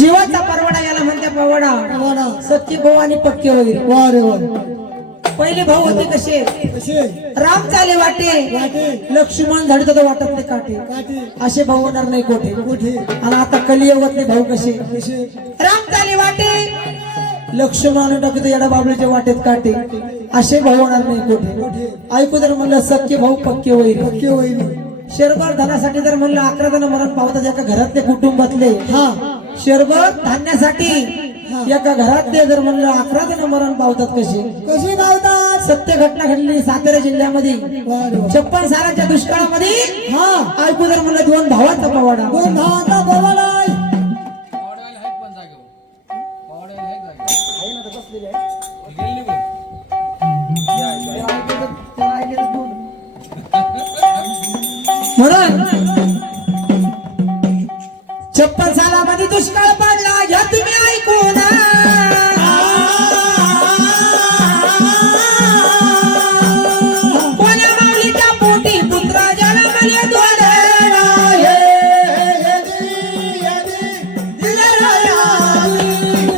जीवाचा परवडा याला म्हणते पवाडा सत्य भाऊ आणि पक्के वगैरे वा रे वा पहिले भाऊ होते कसे कसे राम चाले वाटे लक्ष्मण झाडत होता वाटत काटे काटे असे भाऊ होणार नाही कोठे कुठे आणि आता कलियुगातले भाऊ कसे कसे राम चाले वाटे लक्ष्मण टाकतो येडा बाबळीच्या वाटेत काटे असे भाऊ होणार नाही कोठे ऐकू जर म्हणलं सख्खे भाऊ पक्के वैरी पक्के होईल शेरभर धनासाठी जर म्हणलं 11 जण मरण पावतात एका घरातले कुटुंबातले हा शेरभर धान्यासाठी एका घरातले जर म्हणलं 11 जण मरण पावतात कसे कशी गावतात सत्य घटना घडली सातारा जिल्ह्यामध्ये 56 सालाच्या दुष्काळामध्ये हा ऐकू जर म्हणलं 2 भावाचा पवाडा दोन भावाचा पवाडा म्हणून 56 सालामध्ये दुष्काळ पडला घ्या तुम्ही ऐकून कोण्या माऊलीच्या पोटी पुत्र जन्मले दोडेला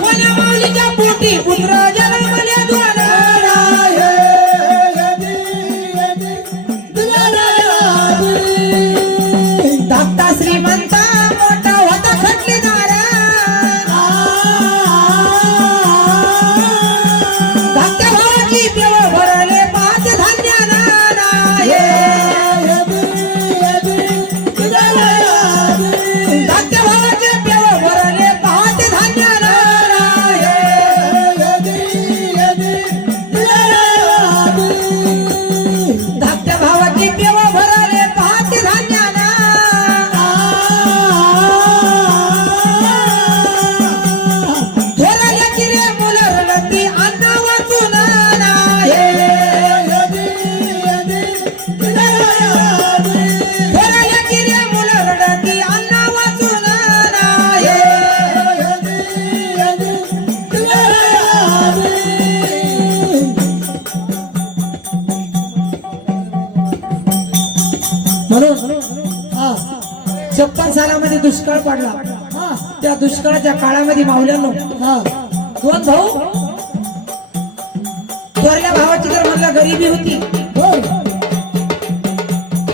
कोण्या माऊलीच्या पोटी पुत्र जन्मले दोडेला धाकटा श्रीमंत मोठा होता खटलीदार धाकट्या भावाची पेव भरले 5 धान्याना धाकट्या भावाची पेव भरले 5 धान्याना धाकट्या भावाची पेव भरले 5 धान्याना थोराल्याची रे मुलं रडती अन्न वाचून थोराल्याची रे मुलं रडती अन्न वाचून म्हणून 56 सालामध्ये दुष्काळ पडला त्या दुष्काळाच्या काळामध्ये माऊल्यांनो 2 भाऊ थोरल्या भावाची जर म्हणलं गरिबी होती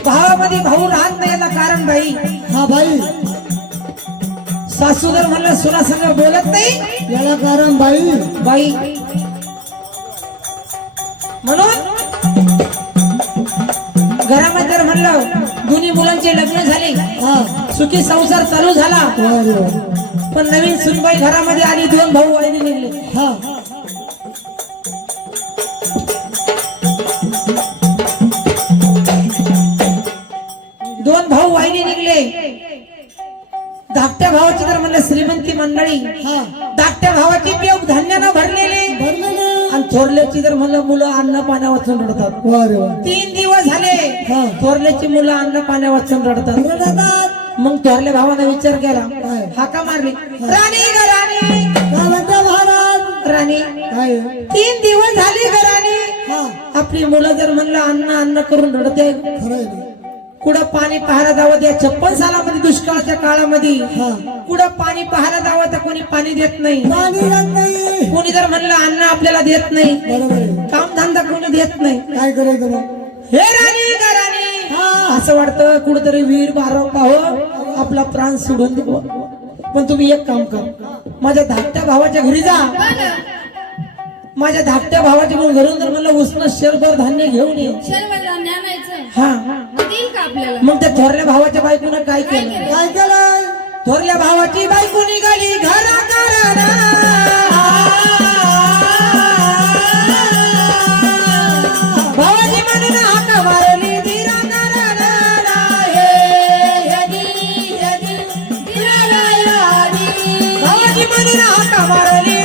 भावामध्ये भाऊ राहत नाही याला कारण बाई हा भाई सासू जर म्हणलं सुनासंग बोलत नाही याला कारण बाई बाई म्हणून घरामध्ये जर म्हणलं दोन्ही मुलांचे लग्न झाले सुखी संसार चालू झाला वा रे वा पण नवीन सुनबाई घरामध्ये आली 2 भाऊ वाईनी निघले हा 2 भाऊ वाईनी निघले धाकट्या भावाची तर म्हणलं श्रीमंती मंडळी धाकट्या भावाची पेव धान्यानं भरलेले भरलेले आणि थोरल्याची जर म्हणलं मुलं अन्न पाण्या वाचून रडतात वा रे वा 3 दिवस झाले थोरल्याची मुलं अन्न पाण्या वाचून रडतात रडतात मग थोरल्या भावाने विचार केला हाका मारली राणी ग राणी काय म्हणता महाराज राणी काय 3 दिवस झाले ग राणी आपली मुलं जर म्हणलं अन्न करून रडते खरंय ना कुठं पाणी पाहायला जावं या 56 सालामध्ये दुष्काळाच्या काळामध्ये कुठं पाणी पाहायला जावं तर कोणी पाणी देत नाही पाणी येत नाही कोणी जर म्हणलं अन्न आपल्याला देत नाही बरोबर आहे काम धंदा कोणी देत नाही काय करायचं मग हे राणी ग राणी असं वाटतं कुठेतरी वीर बारा पाहो आपला प्राण सोडून द्यावं पण तुम्ही एक काम कर माझ्या धाकट्या भावाच्या घरी जा माझ्या धाकट्या भावाच्या घरून जर म्हणलं उष्ण शेरभर धान्य घेऊन ये हा मग त्या थोरल्या भावाच्या बायकोनं काय केलं काय केलंय थोरल्या भावाची बायको निघाली घरादाराला भावाची म्हणून हाका मारली भावाची म्हणून हाका मारली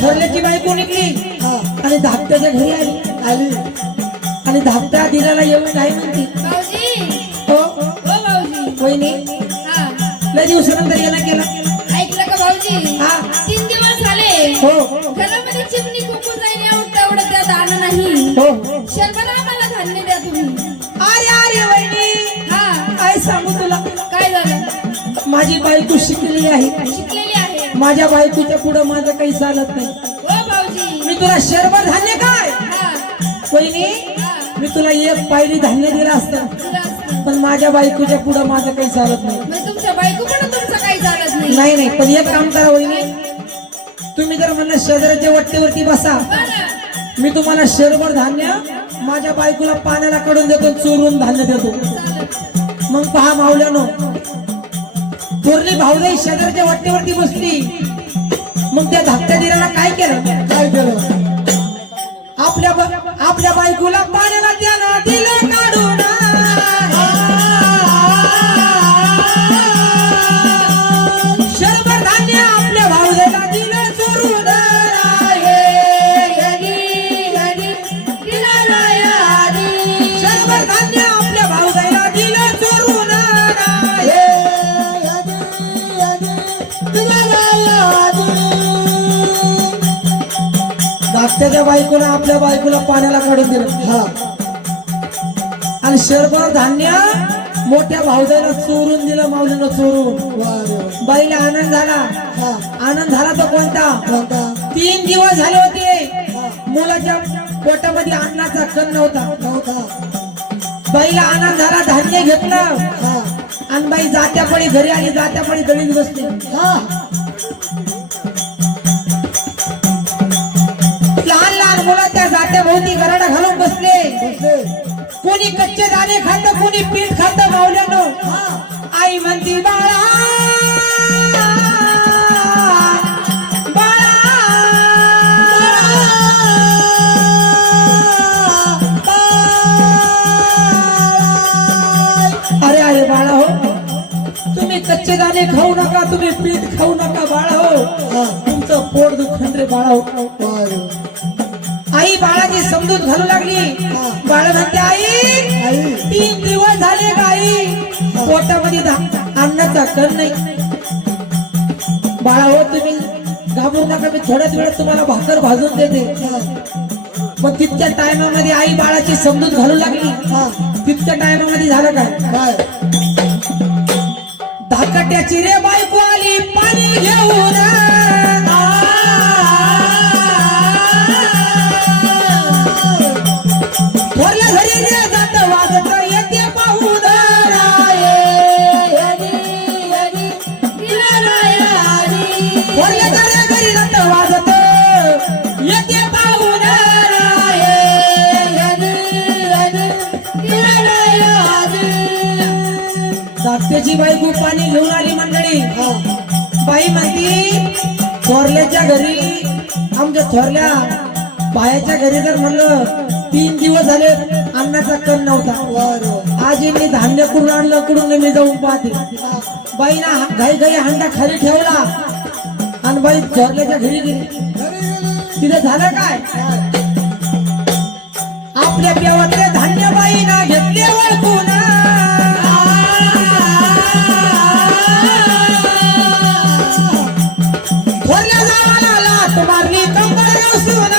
थोरल्याची बायको निघली आणि धाकट्याच्या घरी आली आणि धाकट्या दिराला येऊन काय म्हणते हो वहिनी लय दिवसानंतर येणं केलं ऐकलं का भाऊजी हा 3 दिवस झाले हो घरामध्ये चिमणी कुकू जाईल एवढं त्या दाणं नाही हो शर्माला आम्हाला धान्य द्या तुम्ही अरे अरे वहिनी हा काय सांगू तुला, काय झालं? माझी बायको शिकलेली आहे. शिकलेली आहे. माझ्या बायकोच्या पुढे माझं काही चालत नाही. हो भाऊजी. मी तुला शेरभर धान्य काय हा वहिनी, हा मी तुला एक पायली धान्य दिलं असतं, तुला असतं. पण माझ्या बायकोच्या पुढे माझं काही चालत नाही. मग तुमच्या बायको पण तुमचं काही चालत नाही. नाही नाही, पण एक काम करा वहिनी, तुम्ही जर म्हणलं शेजाऱ्याच्या वट्टीवरती बसा, बरं. मी तुम्हाला शेरभर धान्य माझ्या बायकोला पाण्याला कडून देतो, चोरून धान्य देतो. चालेल. मग पहा मावल्यानो, थोरली भाऊजाई शेजारच्या वाटेवरती बसली. मग त्या धाकट्या दिराला काय केलं? काय केलं? आपल्या बायकोला पाण्याला त्यानं दिलं काढून. शरभर धान्य आपल्या भाऊजाईला दिलं चोरून. शरभर धान्य आपल्या भाऊजाईला दिलं चोरून. धाकट्याच्या बायकोला आपल्या बायकोला पाण्याला काढून दिलं. हा आणि शरभर धान्य मोठ्या भाऊजाईला चोरून दिलं. माऊलीनं चोरून. वा रे वा. बाईला आनंद झाला. हा आनंद झाला तो कोणता? कोणता? 3 दिवस झाले होते हा. मुलाच्या पोटामध्ये अन्नाचा कण नव्हता. नव्हता. बाईला आनंद झाला, धान्य घेतलं हा आणि बाई जात्यापडी घरी आली. जात्यापडी गळीत बसली. हा लहान लहान मुलं त्या जात्याभोवती गराडा घालून बसले. बसले. कोणी कच्चे दाणे खातं, कोणी पीठ खातं. मावल्यानो, हा आई म्हणती बाळा बाळा. अरे अरे बाळा हो, तुम्ही कच्चे दाणे खाऊ नका, तुम्ही पीठ खाऊ नका बाळा हो, हा तुमचं पोट दुखन रे बाळा हो. वा रे वा. आई बाळाची समजूत घालू लागली. बाळ म्हणते आई आई 3 दिवस झाले गाई पोटामध्ये अन्नाचा कण नाही. बाळा हो, तुम्ही घाबरू नका, मी थोड्याच वेळात तुम्हाला भाकर भाजून देते. मग तितक्या टायमामध्ये आई बाळाची समजूत घालू लागली. हा तितक्या टायमामध्ये झालं काय? काय? धाकट्याची रे बायको आली पाणी घेऊन. थोरल्या घरी रे जात वाजत येते पाहून. थोरल्या घरी जात वाजत येते पाहून. धाकट्याची बायको पाणी घेऊन आली. मंडळी, हा बाई म्हणती थोरल्याच्या घरी, आमच्या थोरल्या बायाच्या घरी जर म्हणलं 3 दिवस झाले अन्नाचा कण नव्हता. वा रे वा. आज यांनी धान्य कुठून आणलं, कुठून मी जाऊन पाहते. बाईना घाई घाई हांडा खाली ठेवला आणि बाई थोरल्याच्या घरी गेली. घरी गेली. तिथे झालं काय? आपल्या पेवातले धान्य बाईना घेतले ओळखून. थोरल्या जावाला लाथ मारली कंबर रसून.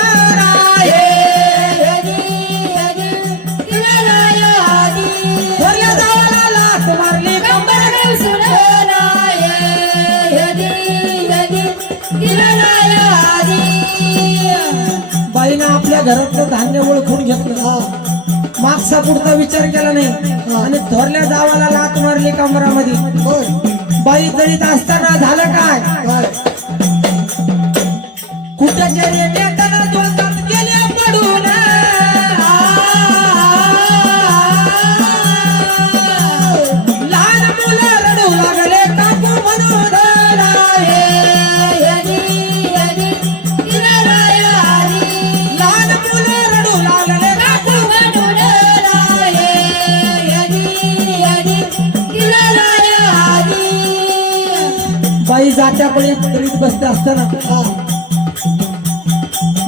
थोरल्या जावाला लाथ मारली कंबर रसून. बाईनं आपल्या घरातलं धान्य ओळखून घेतलं. हा मागचा पुढचा विचार केला नाही आणि थोरल्या जावाला लाथ मारली कमरामध्ये. होय. बाई जळीत असताना झालं काय? काय? कुठच्या रे नेत्यानं दोघात गेले पडून. लहान मुलं रडू लागले काकू म्हणून. लहान मुलं रडू लागले काकू म्हणून. बाई जात्याकडे करीत बसते असताना हा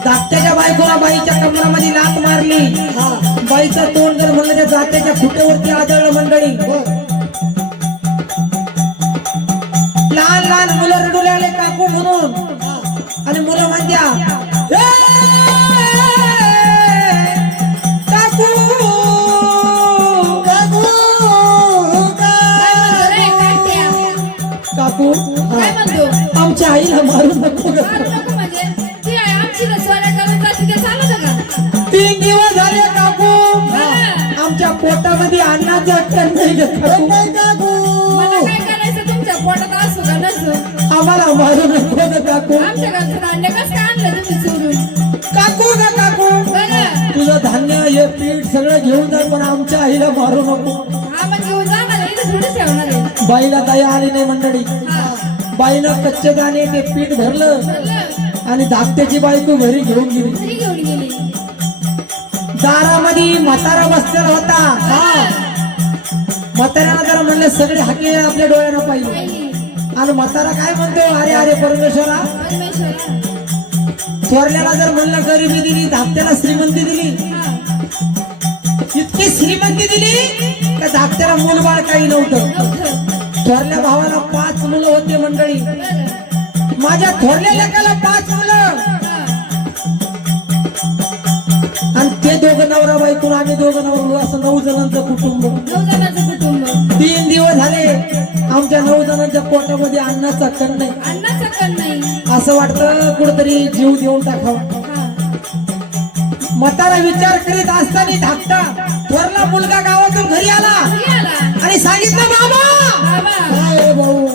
धाकट्याच्या बायकोला बाईच्या कमरामध्ये लाथ मारली. हा बाईचं तोंड जर म्हणलं त्या जात्याच्या खुट्यावरती आदळलं. मंडळी, होय. लहान लहान मुलं रडू लागले काकू म्हणून. हा आणि मुलं म्हणत्या "ए, काकू पोटामध्ये अन्नाचं कण नाही ग काकू. नाही काकू. मला काय करायचं तुमच्या पोटात असू का नसू आम्हाला मारू नको ग काकू. आमच्या घरचं धान्य कसं काय आणलं तुम्ही चोरून काकू ग काकू, बरं तुझं धान्य हे पीठ सगळं घेऊन जा, पण आमच्या आईला मारू नको. हा मग घेऊन जाणार आहे, इथं थोडीच ठेवणार आहे. बाईला दया आली नाही मंडळी. हा बाईनं कच्चे दाणे ते पीठ भरलं चाललं आणि धाकट्याची बायको घरी घेऊन गेली. घरी घेऊन गेली. दारामध्ये म्हातारा बसलेला होता. म्हाताऱ्याला जरा म्हणलं सगळे हाके आपल्या डोळ्यानं पाहिजे. पहिली आणि म्हातारा काय म्हणतो, अरे अरे परमेश्वरा, परमेश्वरा. थोरल्याला जर म्हणलं गरिबी दिली, धाकट्याला श्रीमंती दिली, हा इतकी श्रीमंती दिली का धाकट्याला मूलबाळ काही नव्हतं. नव्हतं. थोरल्या भावाला 5 मुलं होते मंडळी. बरं माझ्या थोरल्या लेकाला 5 मुलं हा आणि ते दोघं नवरा बायकून आम्ही दोघं नवरा, असं 9 जणांचं कुटुंब. 9 जणांचं कुटुंब. 3 दिवस झाले आमच्या 9 जणांच्या पोटामध्ये अन्नाचा कण नाही. अन्नाचं कण नाही. असं वाटतं कुठेतरी जीव देऊन टाकावं. हा म्हातारा विचार करीत असताना धाकटा थोरला मुलगा गावातून घरी आला घरी आला. आणि सांगितलं, बाबा बाबा काय आहे भाऊ?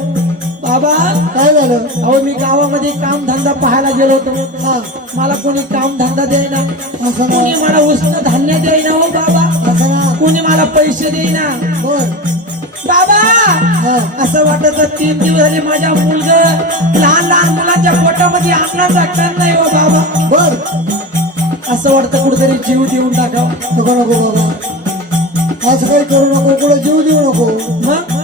बाबा, काय झालं? अहो मी गावामध्ये काम धंदा पाहायला गेलो होतो. हा मला कोणी काम धंदा देईना, असं कोणी ना. मला उष्ण धान्य देईना. हो बाबा, असं ना. कोणी मला पैसे देईना. बर. बाबा हा असं वाटत 3 दिवस झाले माझ्या लहान लहान मुलांच्या पोटामध्ये अन्नाचा कण नाही. हो बाबा, बर. असं वाटतं कुठेतरी जीव देऊन टाकावं. नको नको बाबा, असं काही करू नको, कुठे जीव देऊ नको. मग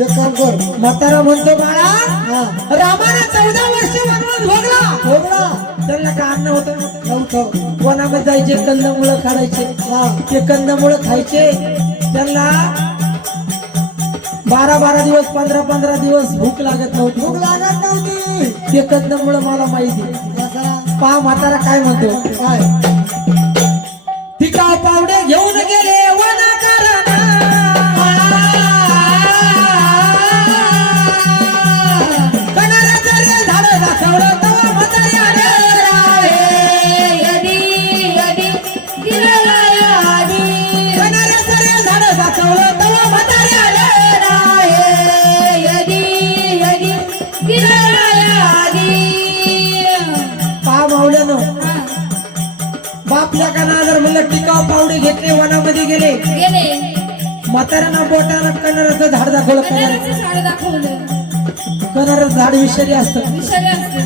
एक काम कर. म्हातारा म्हणतो, बाळा हा रामाने 14 वर्ष वनवास भोगला. भोगला त्यांना का अन्न होतं? नव्हतं. वनामध्ये जायचे, कंदमुळं काढायचे, हा ते कंदमुळं खायचे. त्यांना 12 दिवस 15 दिवस भूक लागत नव्हती. भूक लागत नव्हती. ते कंदमुळं मला माहिती. असं पहा म्हातारा काय म्हणतो, काय? टिकाव पावडे घेऊन गेले वनाकारण, कणाऱ्याचं रे झाड दाखवलं तवा म्हाताऱ्याने राहे. कणाऱ्याचं रे झाड दाखवलं तवा म्हाताऱ्याने पहा मावल्यानं, बापल्या काना जर म्हणलं टिकाव पावडे घेतले, वनामध्ये गेले, गेले. म्हाताऱ्यानं बोटानं कणाऱ्याचं झाड दाखवलं. कणाऱ्याचं झाड दाखवलं. कणारं झाड विषारी असतं. विषारी असतं.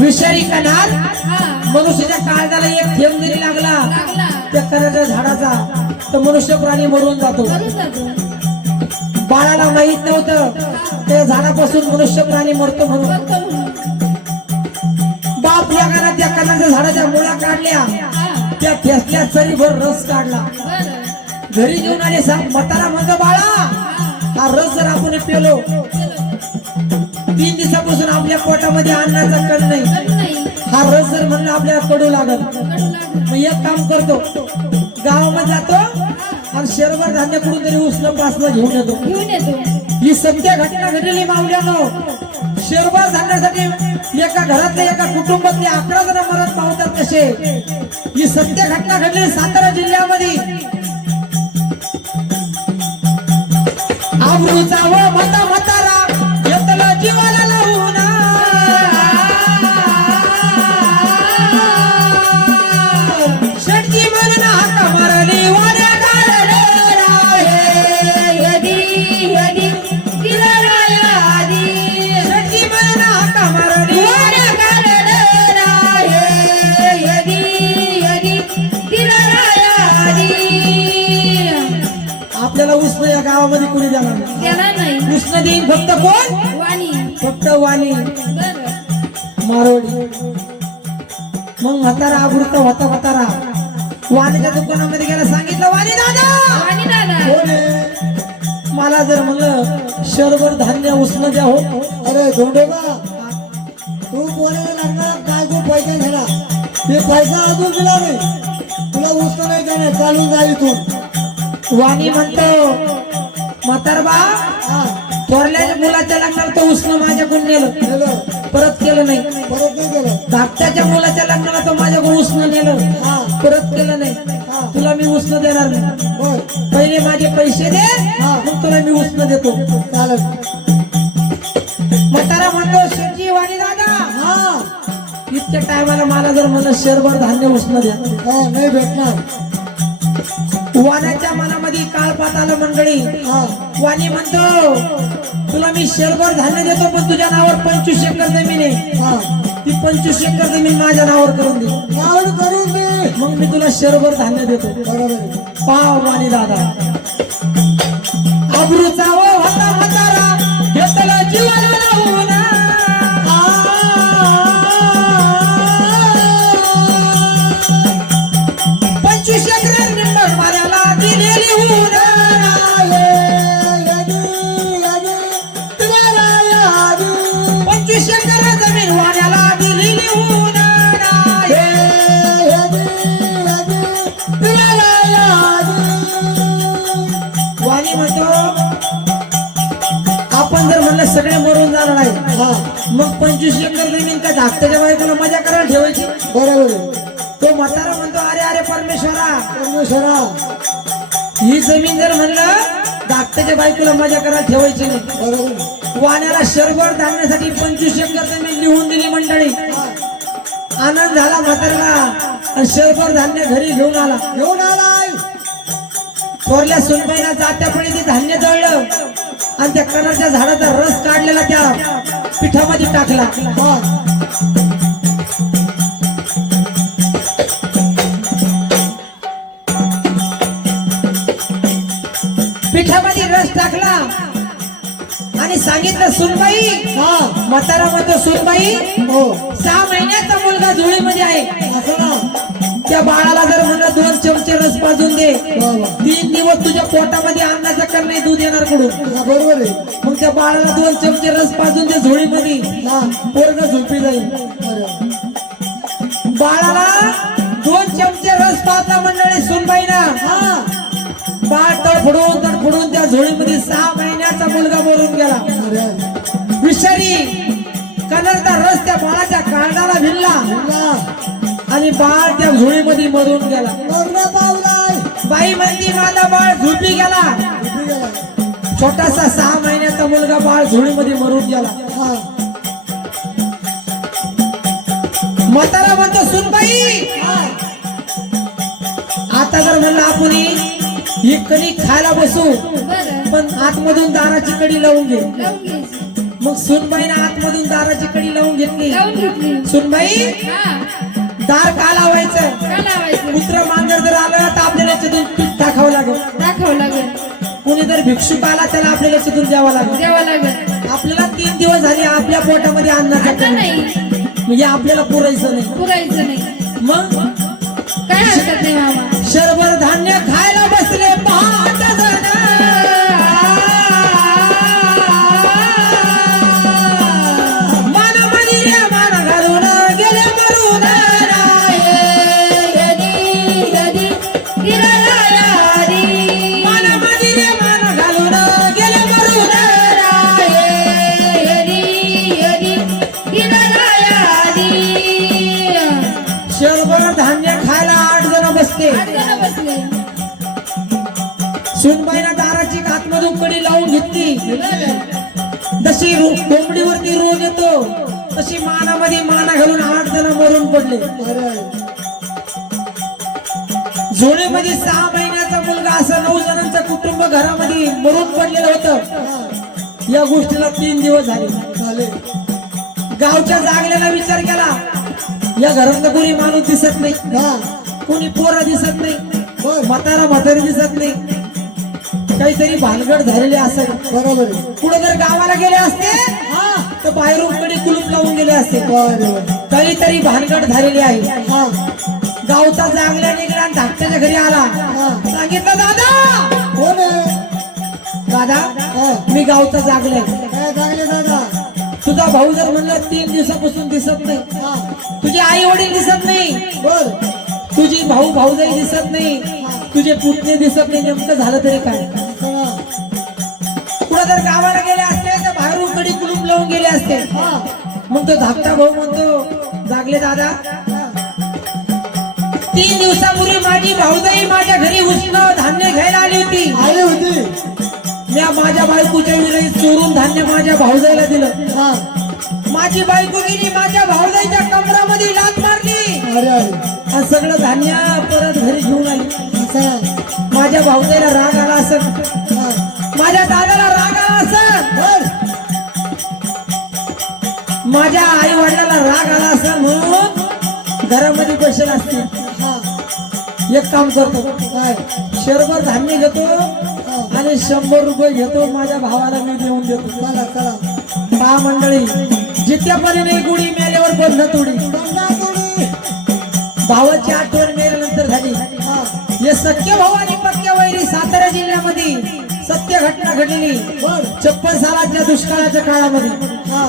विषारी कणार हा मनुष्याच्या काळजाला एक थेंब जरी लागला लागला त्या कणाऱ्या झाडाचा, तर मनुष्य प्राणी मरून जातो. मरून जातो. बाळाला माहित नव्हतं त्या झाडापासून मनुष्य प्राणी मरतो म्हणून. फक्त म्हणून. बाप या कानात त्या कणाच्या झाडाच्या मुळा काढल्या, हा त्या ठेसल्या चरीभर रस काढला. बरं. घरी घेऊन आले. म्हातारा म्हणतो, बाळा हा रस जर आपण पेलो, 3 दिवसापासून आपल्या पोटामध्ये अन्नाचा कण नाही, कण नाही. हा रस जर म्हणलं आपल्याला कडू लागल. कडू लागलं. मग एक काम करतो, गावामध्ये जातो आणि शहरभर धान्य कुठून तरी उष्ण पासला घेऊन येतो. घेऊन येतो. ही सत्य घटना घडलेली मावल्यानो. शहरभर धान्यासाठी एका घरातल्या एका कुटुंबातले 11 जण मरण पावतात कसे. ही सत्य घटना घडली सातारा जिल्ह्यामध्ये. आबरूचा व म्हातारा येतला जीवाला लावून, शेटची म्हणून हाका मारली वाड्या काढले शेटची म्हणून हाका मारली वाड्या आपल्याला उष्ण या गावामध्ये कुणी देणार नाही. देणार नाही. उष्ण देईन फक्त कोण? वाणी. फक्त वाणी, बरं. मारोडी. मग म्हातारा आबरूचा होता. म्हातारा वाणीच्या दुकानामध्ये गेला, सांगितलं, वाणी दादा वाणी दादा. कोण आहे? मला जर म्हणलं शहरभर धान्य उष्ण द्या. हो अरे धोंडोबा, तू बोलायला लागणार काय तू पैसा घेणार? ते पैसा अजून दिला नाही, तुला उचल नाही देणार, चालून जा इथून. वाणी म्हणतो, म्हातारबा हा थोरल्या मुलाच्या लग्नाला तो उष्ण माझ्याकडून नेलं. गेलं. परत केलं नाही. परत नाही केलं. धाकट्याच्या मुलाच्या लग्नाला तो माझ्याकडून उसनं नेलं, हा परत केलं नाही. हा तुला मी उसनं देणार नाही. बर पहिले माझे पैसे दे, हा. मग तुला मी उसनं देतो. चालेल. म्हातारा म्हणतो शेटजी वाणी दादा, हा इतक्या टायमाला मला जर म्हणलं शेरभर धान्य उसनं द्या. हा नाही भेटणार. वाण्याच्या मनामध्ये काळपात आलं मंडळी. हा वाणी म्हणतो तुला मी शेरभर धान्य देतो, पण तुझ्या नावावर 25 एकर जमीन आहे. हा ती 25 एकर जमीन माझ्या नावावर करून दे, नाव करून दे. मग मी तुला शेरभर धान्य देतो. बरोबर आहे. पाव वाणी दादा अब्रूचा होता म्हातारा घेतला जीवाला लावून. 25 एकर निंबळ माऱ्याला दिलेली होऊन. 25 एकर जमीन वाण्याला दिलेली होऊन. वाणी म्हणतो आपण जर म्हणलं सगळे मरून जाणार आहे, हा मग 25 एकर जमीन का धाकट्याच्या बायकोला मजा करायला ठेवायची. बरोबर आहे. तो म्हातारा म्हणतो अरे अरे परमेश्वरा, परमेश्वरा ही जमीन जर म्हणलं धाकट्याच्या बायकोला मजा करायला ठेवायची नाही. बरोबर आहे. वाण्याला शरभर धान्यासाठी 25 एकर जमीन लिहून दिली मंडळी. आनंद झाला म्हाताऱ्याला आणि शरभर धान्य घरी घेऊन आला. घेऊन आलाय. थोरल्या सुनबाईला जात्यापणे ते धान्य दळलं आणि त्या कणाच्या झाडाचा रस काढलेला त्या पिठामध्ये टाकला. हा पिठामध्ये रस टाकला आणि सांगितलं सुनबाई. हा म्हातारा म्हणतो सुनबाई, हो 6 महिन्याचा मुलगा झोळीमध्ये आहे. असं ना. त्या बाळाला जर म्हणलं 2 चमचे रस पाजून दे, वा वा. 3 दिवस तुझ्या पोटामध्ये अन्नाचा कर नाही दूध येणार कुठून. हा, बरोबर आहे. मग त्या बाळाला 2 चमचे रस पाजून दे झोळीमध्ये, हा पोरग झोपी जाईल. बरं. बाळाला 2 चमचे रस पाजला मंडळी सुनबाईना. हा बाळ तडफडून त्या झोळीमध्ये 6 महिन्याचा मुलगा मरून गेला. अरे विषारी कलरचा रस त्या बाळाच्या काळाला भिडला हा. आणि बाळ त्या झोळीमध्ये मरून गेला. मरण पावलाय. बाई म्हणती माझा बाळ झोपी गेला. उभी गेला. छोटासा 6 महिन्याचा मुलगा बाळ झोळीमध्ये मरून गेला. हा म्हातारा म्हणतो सुनबाई, हा आता जर म्हणलं आपण ही कणी खायला बसू, बरं पण आतमधून दाराची कडी लावून घे. लावून घ्यायची. मग सुनबाईनं आतमधून दाराची कडी लावून घेतली. लावून घेतली. सुनबाई हा दार का लावायचं? का लावायचं? कुत्र मांजर जर आलं तर आपल्याला याच्यातून पीठ टाकावं लागेल. दाखवावं लागेल. कोणी जर भिक्षुक आला त्याला आपल्याला याच्यातून द्यावं लागेल. द्यावं लागेल. आपल्याला 3 दिवस झाले आपल्या पोटामध्ये अन्नाचा आता कमी. नाही म्हणजे आपल्याला पुरायचं नाही. पुरायचं नाही. मग काय हरकत नाही मामा. शरभर धान्य खायला बसले 5 जण. मान मनीरे मान घालून गेले मरून. मान मनीरे मान घालून गेले मरून. शरभर धान्य खायला 8 जण बसते. सुनबाईना दाराची आतमधून कडी लावून घेतली. जशी कोंबडीवरती रोग येतो तशी मानामध्ये माना घालून 8 जण मरून पडले. अरे झोळीमध्ये 6 महिन्याचा मुलगा असं 9 जणांचं कुटुंब घरामध्ये मरून पडलेलं होतं. या गोष्टीला 3 दिवस झाले. झाले. गावच्या जागल्याला विचार केला, या घरातलं कोणी माणूस दिसत नाही, हा कोणी पोरं दिसत नाही, बर म्हातारी दिसत नाही. काहीतरी भानगड झालेले असेल. बरोबर आहे. पुढे जर गावाला गेले असते हा तर बाहेरून कडे कुलूप लावून गेले असते. बरोबर. काहीतरी भानगड झालेली आहे. हा गावचा जागल्या निघाला आणि धाकट्याच्या घरी आला. हा सांगितलं दादा, कोण आहे? दादा हा मी गावचा जागलाय. काय चांगले दादा. तुझा भाऊ जर म्हणलं 3 दिवसापासून दिसत नाही, हा तुझे आई वडील दिसत नाही, बर तुझी भाऊजाई दिसत नाही, तुझे पुतणे दिसत नाही, नेमकं झालं तरी काय? चला. पुढे जर गावाला गेले असते तर बाहेरून कडी कुलूप लावून गेले असते. हा मग तो धाकटा भाऊ म्हणतो जागले दादा 3 दिवसापूर्वी माझी भाऊजाई माझ्या घरी उष्ण धान्य घ्यायला आली होती. आली होती. मी माझ्या बायकोच्या विरोधी चोरून धान्य माझ्या भाऊजाईला दिलं. हा. माझी बायको गेली माझ्या भाऊजाईच्या कमरामध्ये लात मारली अरे अरे. आणि सगळं धान्य परत घरी घेऊन आली. असं. माझ्या भाऊजाईला राग आला असं, हा. माझ्या दादाला राग आला असं, बर. माझ्या आई वडिलाला राग आला असं म्हणून घरामध्ये बसेल असते. हा. एक काम करतो, काय? शेरभर धान्य घेतो आणि 100 रुपये घेतो माझ्या भावाला मी देऊन देतो. चला चला. पहा मंडळी, जित्यापर्यंत एक उडी मेल्यावर बंद तोडी. बंदा कोणी? भावाची आठवण मेल्यानंतर झाली. हा. हे सख्य भाऊ आणि पक्क्या वैरी सातारा जिल्ह्यामध्ये सत्य घटना घडलेली. बर. 56 सालाच्या दुष्काळाच्या काळामध्ये हा.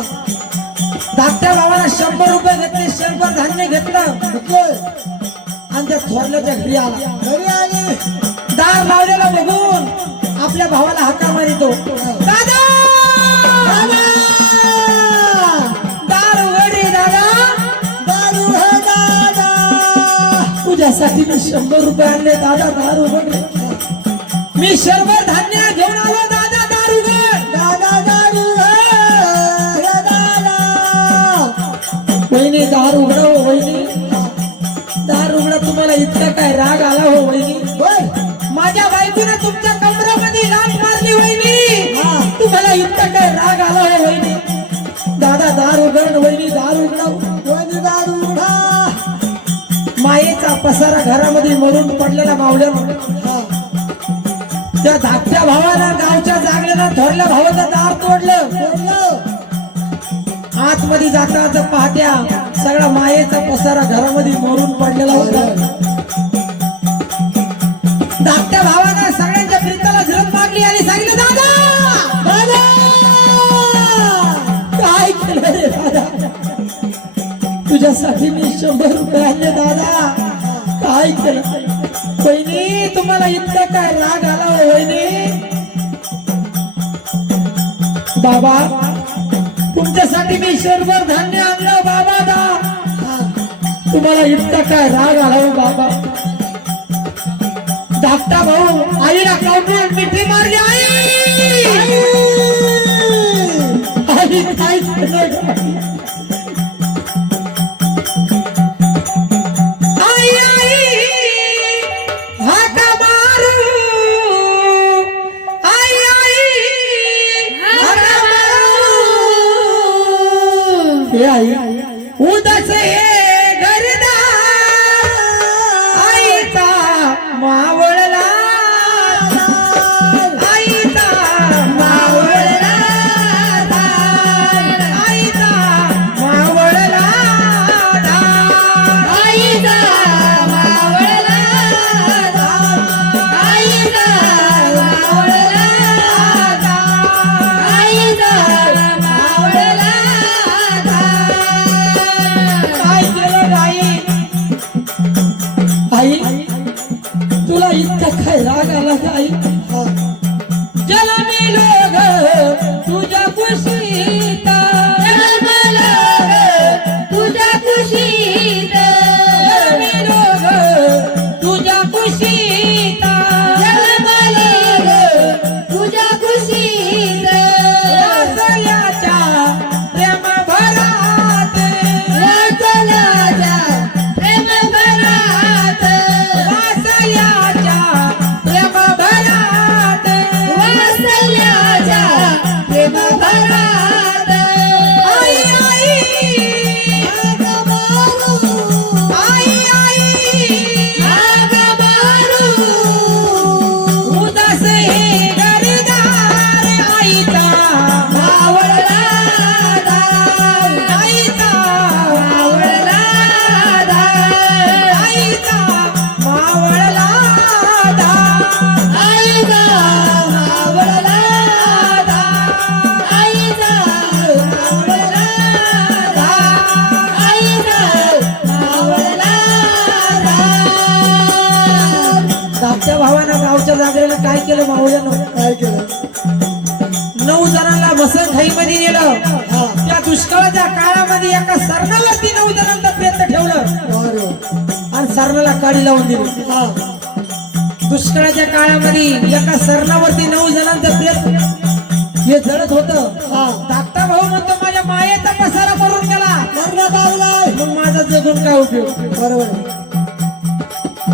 धाकट्या भावाला 100 रुपये घेतले, शेरभर धान्य घेतलं घेतोय. आणि त्या थोरल्याच्या घरी आला. घरी आली. दार लावलेला बघून आपल्या भावाला हाका मारितो, दादा दार उघड रे दादा, दारू है दादा. तुझ्यासाठी मी 100 रुपये आणले दादा, दार उघड रे. मी शेरभर धान्य घेऊन आलो दादा, दार उघड. दादा दारू है दादा. वहिनी दार उघडा हो वहिनी, दार उघडा. तुम्हाला इतका काय राग आला हो वहिनी? बर. माझ्या बायकोने तुमच्या कमरामध्ये लाथ मारली वहिनी, हा. तुम्हाला इतका काय राग आला हो वहिनी? दादा दार उघड वहिनी, दार उघडा. कोणी दारू उघडा. मायेचा पसारा घरामध्ये मरून पडलेला मावल्यानं हा. त्या धाकट्या भावाला गावच्या जागलेला थोरल्या भावाचं दार तोडलं. बोललो. आतमध्ये जाता पाहत्या सगळा मायेचा पसारा घरामध्ये मरून पडलेला होता. धाकट्या भावानं सगळ्यांच्या प्रीताला झिरप मारली आणि सांगितलं दादा दादा काय केलं रे दादा, तुझ्यासाठी मी 100 रुपये आणले दादा, काय केलं? वहिनी तुम्हाला इतका काय राग आला हो वहिनी? बाबा तुमच्यासाठी मी शेरभर धान्य आणलं बाबा दा, तुम्हाला इतका काय राग आला हो बाबा? धाकटा भाऊ आईला काउंटर मिठी मारली. आई काय केलं? आई आई हाका मारू, आई आई हाका मारू. हे आई उदास हे घरदार आईचा मावळला, आईचा मावळला, आईचा मावळला, आईचा मावळला, आईचा मावळला, आईचा मावळला. काय केलं आई? आई तुला इतका काय राग आला का आई? जन्मी लोग तुझ्या कुशीत, जन्मी लोग तुझ्या कुशीत, जन्मी लोग तुझ्या कुशीत, जन्मी लोग तुझ्या कुशीत. वासल्याच्या प्रेम भरात, वासल्याच्या प्रेम भरात, वासल्याच्या प्रेम भरात, वासल्याच्या प्रेम भरात. आई आई हाका मारू, आई आई हाका मारू. उदास हे घरदार आईचा मावळला दार, आईचा मावळला दार, आईचा मावळला दार, आईचा मावळला दार, आईचा मावळला दार, आईचा मावळला दार. धाकट्या भावानं गावच्या जागेला काय केलं मावळ्यानं? काय केलं? 9 जणांना मसण खाईमध्ये नेलं. हा. त्या दुष्काळाच्या काळामध्ये एका सरणावरती 9 जणांचं प्रेत ठेवलं अरे आणि सरणाला काडी लावून दिली. हा दुष्काळाच्या काळामध्ये एका सरणावरती 9 जणांचं प्रेत हे जळत होतं. हा धाकटा भाऊ म्हणतो माझ्या मायेचा पसारा करून गेला, मरणात लागलाय. मग माझा जगून काय उपयोग. बरोबर आहे.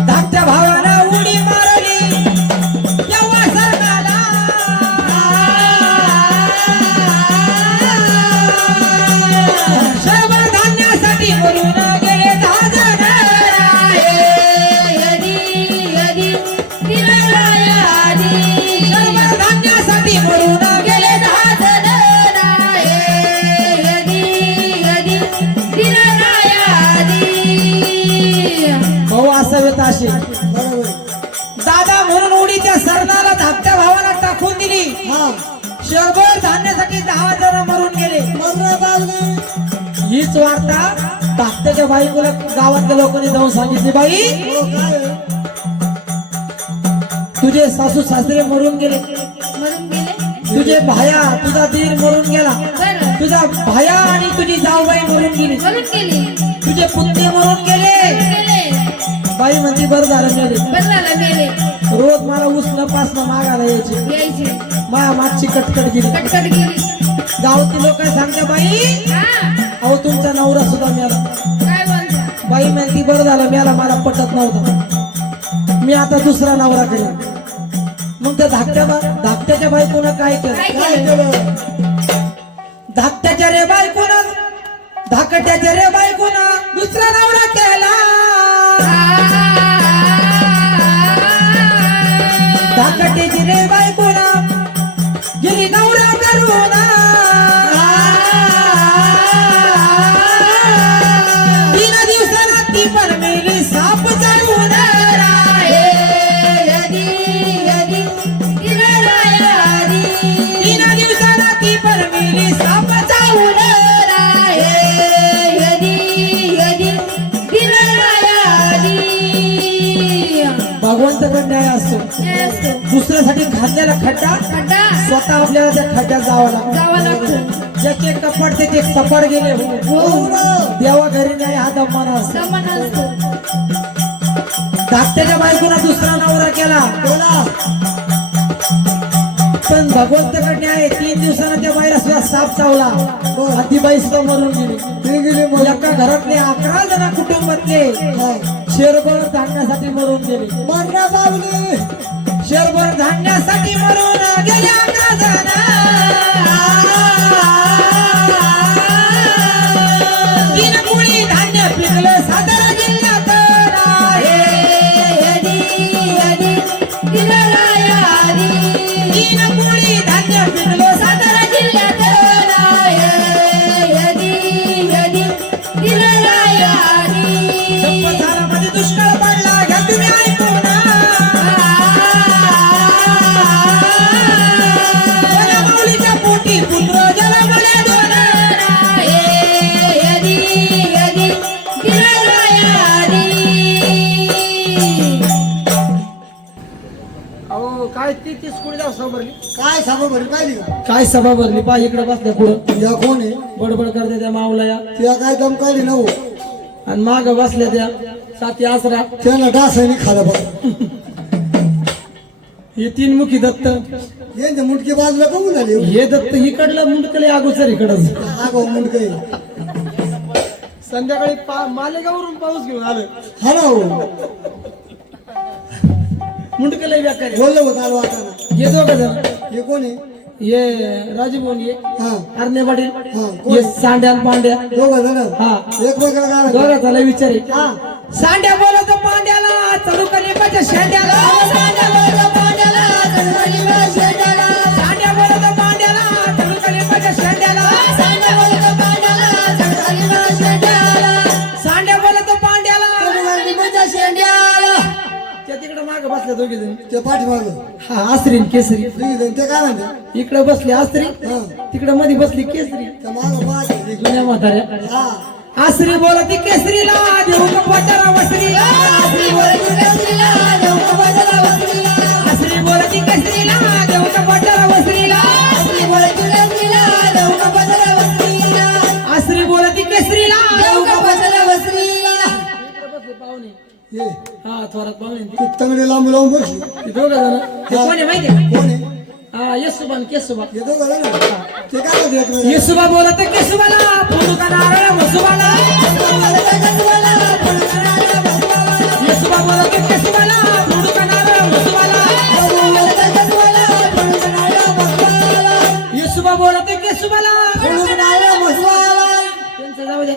धाकट्या भावानं उडी मारली तेव्हा सरणाला शर्मा धान्यासाठी बोलून गेले 10 जण. शर्मा धान्यासाठी बोलून गेले 10 जण. भाऊ असावेत असे. बरोबर आहे. दादा म्हणून उडी त्या सरणाला धाकट्या भावाला टाकून दिली. हा शर्भर धान्यासाठी 10 जण मरून गेले. मरणात लागली. हीच वार्ता धाकट्याच्या बाईला गावातल्या लोकांनी जाऊन सांगितली. बाई हो काय आहे? तुझे सासू सासरे मरून गेले, मरून गेले तुझे भाया तुझा दीर मरून गेला, बरं तुझा भाया आणि तुझी जाऊबाई मरून गेली, मरून गेली तुझे पुतणे मरून गेले. गेले बाई म्हणती बरं झालं मेले. बरं झालं मेले रोज मला उसनं पासनं मागायला यायचे, यायचे माया मागची कटकट गेली. कटकट गेली. गावातील लोक सांगते बाई हा अहो तुमचा नवरा सुद्धा मेला. काय बोलता बाई म्हणती बरं झालं मेला, मला पटत नव्हता, मी आता दुसरा नवरा करेन. मग त्या धाकट्याच्या बायकोनं काय केलं. काय केलं? धाकट्याच्या रे बायकोनं धाकट्याच्या रे बायकोनं दुसरा नवरा केला. धाकट्याची रे बायकोनं गेली नवरा करून. 3 दिवसांना ती पण मेली साप चावून. 3 दिवसांना ती पण मेली साप चावून. भगवंताकडे न्याय असतो. दुसऱ्यासाठी खाल्लेला खड्डा स्वतः आपल्याला त्या खड्ड्यात जावं लागतं. जावं लागतं ज्याचे कपाट त्याचे सपाट गेले हो ना. देवा घरी नाही हा दमाना असतो. जमान असतो. धाकट्याच्या बायकोला दुसरा नवरा केला, बोला. पण भगवंताकडे न्याय. 3 दिवसानं त्या बाईला सुद्धा साप चावला आणि ती बाई सुद्धा मरून गेली. ती गेली मग. एका घरातले 11 जण कुटुंबातले हा. शेरभर धान्यासाठी मरून गेले. मरणात लागली. शेरभर धान्यासाठी मरून गेले 11 जण. 3 कुळी धान्य पिकलं सातारा जिल्ह्यात. 3 कुळी धान्य पिकलं सातारा जिल्ह्यात. संपसारामध्ये दुष्काळ पडला घ्या तुम्ही ऐकून. माऊलीच्या पोटी पुत्र जन्मले 2. अहो काय ती 30 कोटी जाऊ सभा भरली. काय सभा भरली पाहिली का? काय सभा भरली पा इकडे बसल्या पुढं या कोण आहे? बडबड करते त्या माऊला या त्या काय दम काढली नव. आणि माग बसल्या त्या साती आसरा. त्याला डासाने खाला बघ. हे 3 मुखी दत्त. यांच्या मुंडकी बाजूला कमून झाली. हे दत्त इकडलं मुंडकले अगोदर इकडच. आगो मुंडके. संध्याकाळी मालेगावरून पाऊस घेऊन आलं. हा ना हो. मुंडकले व्याकार बोललो होत आलो आता. हे 2 जण. हे कोण आहे? ये राजू बोन ये हा अरणे पाटील हा कोण? ये सांड्या पांड्या. 2 जण. हा एकमेकाला काय दोघा झाला विचार हा. सांड्या बोलत पांड्याला चलू कलिपाच्या शेंड्याला. सांड्या बोलत पांड्याला चलू कलिपाच्या शेंड्याला. सांड्या बोलत पांड्याला चलू कलिपाच्या शेंड्याला. सांड्या बोलत पांड्याला चलू कलिपाच्या शेंड्याला. सांड्या बोलत पांड्याला चलू कलिपाच्या शेंड्याला. त्या तिकडे मागे बसल्या 2 जण. ते पाठीमाग हा आसरी आणि केसरी. ते काय म्हणते? इकडे बसली आसरी, हा. तिकडे मध्ये बसली केसरी. त्या माग पाठ. जुन्या म्हाताऱ्या. हा. आसरी बोलती केसरीला देऊ कपाचारा वसरीला. आसरी बोलती केसरीला देऊ कपाचारा वसरीला. आसरी बोलती केसरीला देऊ कपाचारा वसरीला. आसरी बोलती केसरीला देऊ कपाचारा वसरीला. थोरात पाहुणे खूप तंगडी लांब लावून बसली ते दोघं जण ते कोण आहे माहिती आहे कोण आहे हा येसुबा आणि केसुबा येतो का ना ते काय म्हणते येसुबा बोलत केसुबाला फोडू का नारळ म्हसुबाला येसुबा बोलत केसुबाला फोडू का नारळ म्हसुबाला येसुबा बोलत केसुबाला त्यांचं जाऊ द्या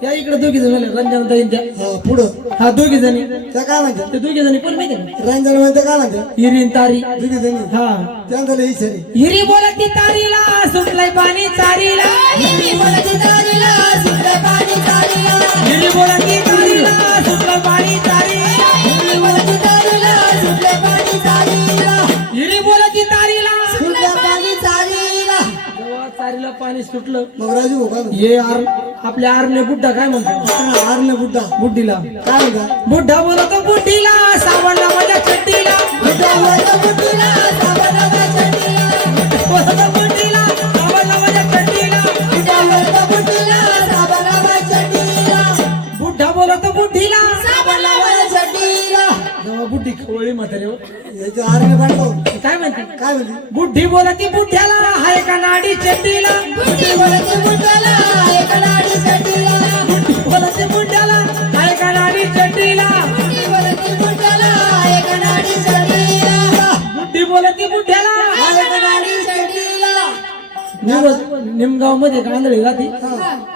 त्या इकडे दोघी जण रंजन ताईन त्या पुढं हा दोघी जणी त्या काय म्हणते ते दोघी जणी पण माहिती आहे का? रंजन म्हणते काय म्हणते हिरीन तारी दिदी त्यांनी हा त्यांचा लई इच्छा नाही हिरी बोलत ती तारीला सुटलंय पाणी चारीला हिरी बोलत ती तारीला सुटलंय पाणी चारीला हिरी बोलत ती तारीला सुटलंय पाणी चारीला हिरी बोलत ती तारीला सुटलंय पाणी चारीला हिरी बोलत ती तारीला सुटलंय पाणी चारीला जेव्हा चारीला पाणी सुटलं मग राजू भाऊ काय ये आर आपल्या आरने बुड्ढा काय म्हणतो म्हणतो हारले बुड्डा बुड्डीला काय म्हणता बुड्ढा बोलतो बुड्डीला सावरला माझ्या चड्डीला बुड्ढा बोलतो बुड्डीला सावरला माझ्या चड्डीला बोलतो बुड्डीला सावरला माझ्या चड्डीला बुड्ढा बोलतो बुड्डीला सावरला माझ्या चड्डीला बुड्ढा बोलतो बुड्ढीला सावरला माझ्या चड्डीला जेव्हा बुड्ढी खवळी म्हातारी हो याच्या हारले पाठव काय म्हणते काय म्हणते बुड्ढी बोलती बुड्ढ्याला हाय का नाडी चड्डीला बुड्ढी बोलती बुड्ढ्याला हाय का नाडी चड्डीला बुड्ढी बोलती बुड्ढ्याला हाय का नाडी चड्डीला बुड्ढी बोलती बुड्ढ्याला हाय का नाडी चड्डीला बुड्ढी बोलती बुड्ढ्याला हाय का नाडी चड्डीला निमगाव मध्ये एक आंधळी राहते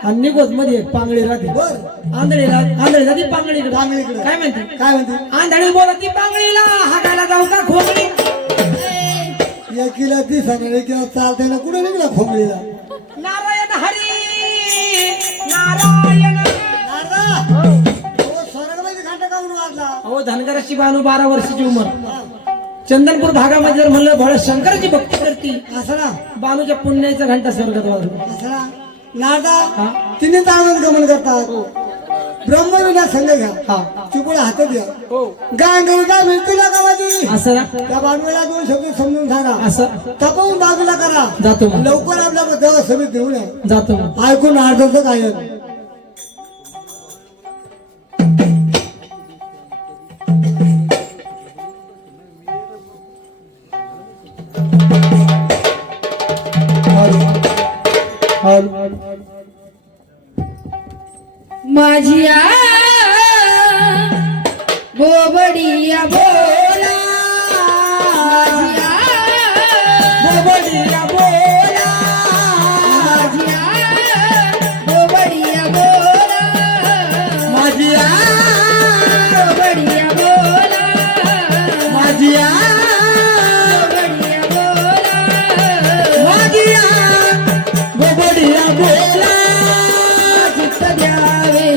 आणि निगोज मध्ये एक पांगळी राहते बर आंधळी राहते पांगळीकडे पांगळीकडे. काय म्हणते काय म्हणते आंधळी बोलती पांगळीला हागायला जाऊ का खोकळी एकीला ती सांगणे किंवा चालते ना कुठे निघला खोंगळीला नारायण हरी नारायण स्वर्गामध्ये घंटा काऊन वाजला अहो धनगराची बानू 12 वर्षाची उमर चंदनपूर भागामध्ये जर म्हणलं भळ शंकराची भक्ती करती असं ना बानूच्या पुण्याचा घंटा स्वर्गात वाजला असं ना नारदा हा तिने ताळवत गमन करतात ब्रह्मविना संघ घ्या हा चिपुळे हातात घ्या हो गांगरीला मिळतील गावाची असं ना त्या बांधवेला 2 शब्द समजून सांगा असं तपावून बाजूला करा जातो मग लवकर आपल्या देवा सभेत घेऊन या जातो मग ऐकून अर्धाचं काय माझी आ बोबडिया बोला माझी आ बोबडिया बोला माझी आ बोबडिया बोला माझी आ बोबडिया बोला माझी आ बोबडिया बोला माझी आ बोबडिया बोला चित्त द्यावे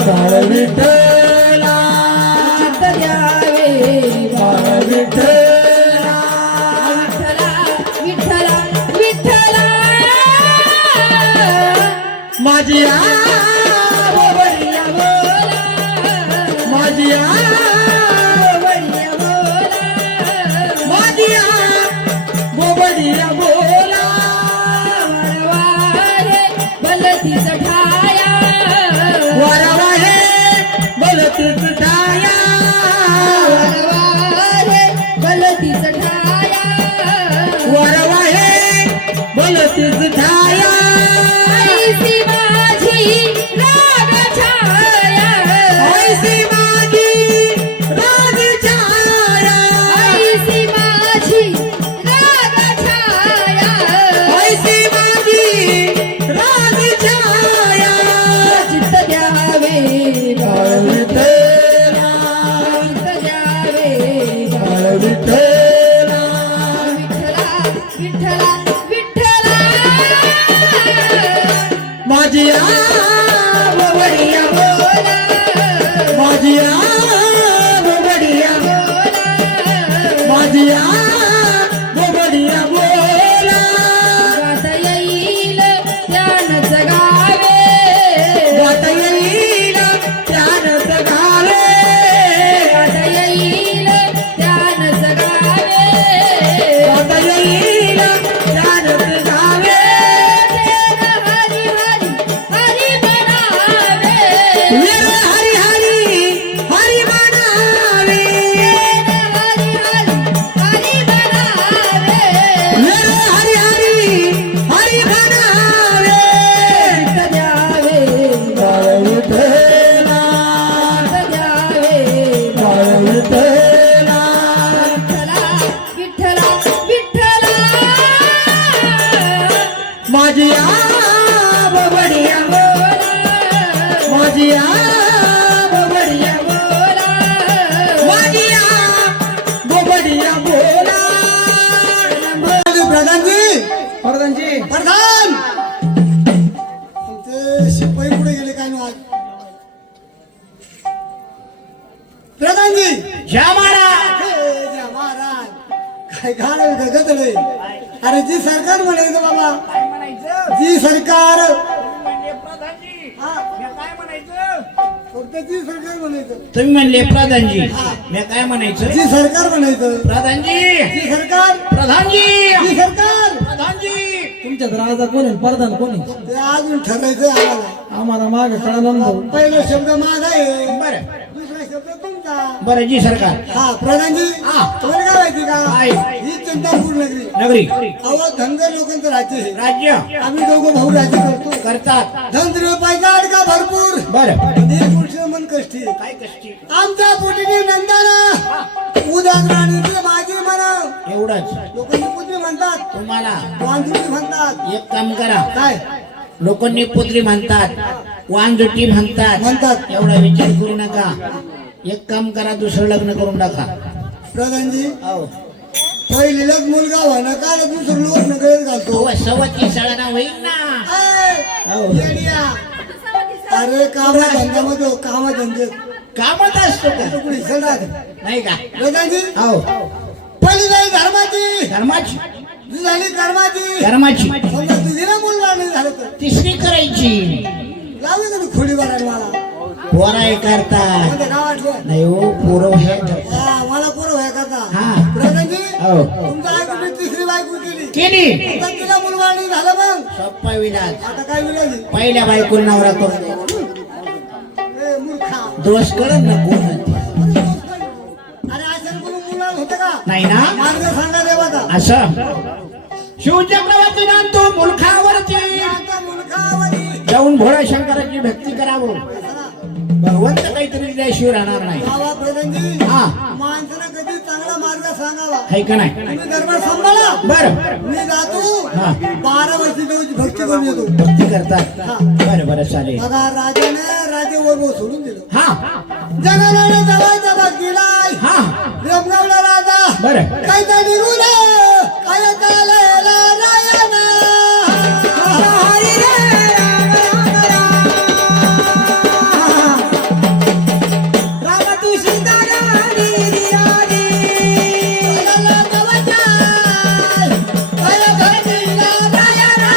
बाळ विठ्ठला चित्त द्यावे बाळ विठ्ठला विठ्ठला विठ्ठला माझी आ बोबडिया बोला माझी आ बोबडिया बोला माझी आ बोबडिया बोला वारवारे बलतीच ठाया वरवा हे बोलतीच ठाया वारवारे बलतीच ठाया वरवा हे बोलतीच ठाया ऐसी माझी राग छाया ऐसी माझी राज छाया ऐसी माझी राग छाया ऐसी माझी राज छाया चित्त द्यावे बाळ विठ्ठला चित्त द्यावे बाळ विठ्ठला विठ्ठला विठ्ठला विठ्ठला माझी आ बोबडिया बोला माझी आ बोबडिया माझी आ बोबडिया बोला गाता येईल त्यान जगावे गाता येईल त्यानंच गावे गाता येईल त्यान जगावे गाता येईल त्यानंच गावे हरी हरी हरी म्हणावे वीर हरी हरी हरी म्हणावे काय घाण आहे का गजडे? अरे जी सरकार म्हणायचं बाबा, काय म्हणायचं जी सरकार, म्हणजे प्रधानजी हा, मी काय म्हणायचं फक्त जी सरकार म्हणायचं, तुम्ही म्हणले प्रधानजी मी काय म्हणायचं जी सरकार म्हणायचं, प्रधानजी जी सरकार, प्रधानजी जी सरकार. प्रधानजी तुमच्यात राजा कोण आहे प्रधान कोण आहे ते अजून ठरायचं आम्हाला. आम्हाला माग कळालं पहिला शब्द माझा आहे, बरं दुसरा शब्द तुमचा. बरं जी सरकार हा प्रधानजी, हा. तुम्हाला काय माहिती का? काय? ही चंद्रपूर नगरी नगरी अहो धनगर लोकांचं राज्य आहे. राज्य आम्ही दोघं भाऊ राज्य करतो. करतात धन रुपयाचा अडका भरपूर, बरं पुरुष मन कष्टी. काय कष्टी आमच्या पोटीने नंदाना उदास राणीचे माझी म्हणा. एवढंच लोकांनी पुत्री म्हणतात, तुम्हाला वांजुटी म्हणतात. एक काम करा काय लोकांनी पुत्री म्हणतात वांजुटी म्हणतात एवढा विचार करू नका. एक काम करा दुसरं लग्न करून टाका. प्रधानजी, हो पहिलीलाच मुलगा व्हायना का दुसरं लोक नगरीत घालतो. हो, सव्वाची शाळा ना होईल ना. ऐ, येड्या. अरे कामा धंद्यामध्ये कामा धंद्यात कामात असतो का कुणी सल्ला नाही का प्रधानजी. हो पहिली झाली धर्माची, धर्माची दुसरी झाली कर्माची. धर्माची समजा तुझीला मुलगा नाही झालं तर तिसरी करायची लावली का मी खोली भरायला मला? पोराय करतात म्हणजे काय वाटलं? नाही हो पोरं हे हा, मला पोरं व्हाय करता. हा. प्रधानजी, हो तुमच्या ऐकून तिसरी बायको केली, केली आता तिला मुलगा नाही झालं मग सोप्पा विलास आता काय विलाजी? पहिल्या बायकोला नवरा करून द्या. ए, मूर्खा. दोष कळत ना कोण म्हणते. अरे असं कोणी मुलगा होतं का? नाही ना मार्ग सांगा देवाचा. असं शिवचक्रवर्ती नांदतो मुलखावरती आता मूर्खावरी. जाऊन भोळ्या शंकराची भक्ती करावं. भगवंत काहीतरी दिल्याशिवाय राहणार नाही. बाबा प्रधानजी, हा माणसानं कधी चांगला मार्ग सांगावा. आहे का नाही तुम्ही दरबार सांभाळा. बर मी जातो हा 12 वर्षी देवाची भक्ती करून येतो. भक्ती करतात हा. बरं बरं चालेल. बघा राजाने राजे वैभव सोडून दिलं. हा जगाने जवळचा भाग गेलाय. हा रेमगावला राजा बरं काय तर निघून काय चालला रायना. हरी रे राम राम राम. रामा तू सीता गाडी दियाडी. जगाला जवळचा काय घडीला रायना.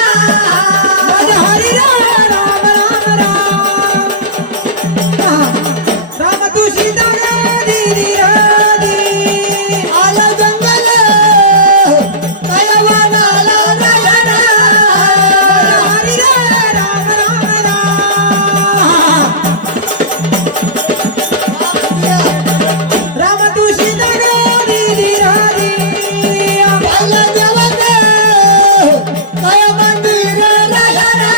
माझ्या हरी रे राम राम राम. रामा तू सीता गाडी दियाडी. आलं जंगल काय वानाला रायना. माझ्या हरी रे राम राम राम. रामा तू सीता गाडी दियाडी. आलं देवाचं काय मंदिर रायना.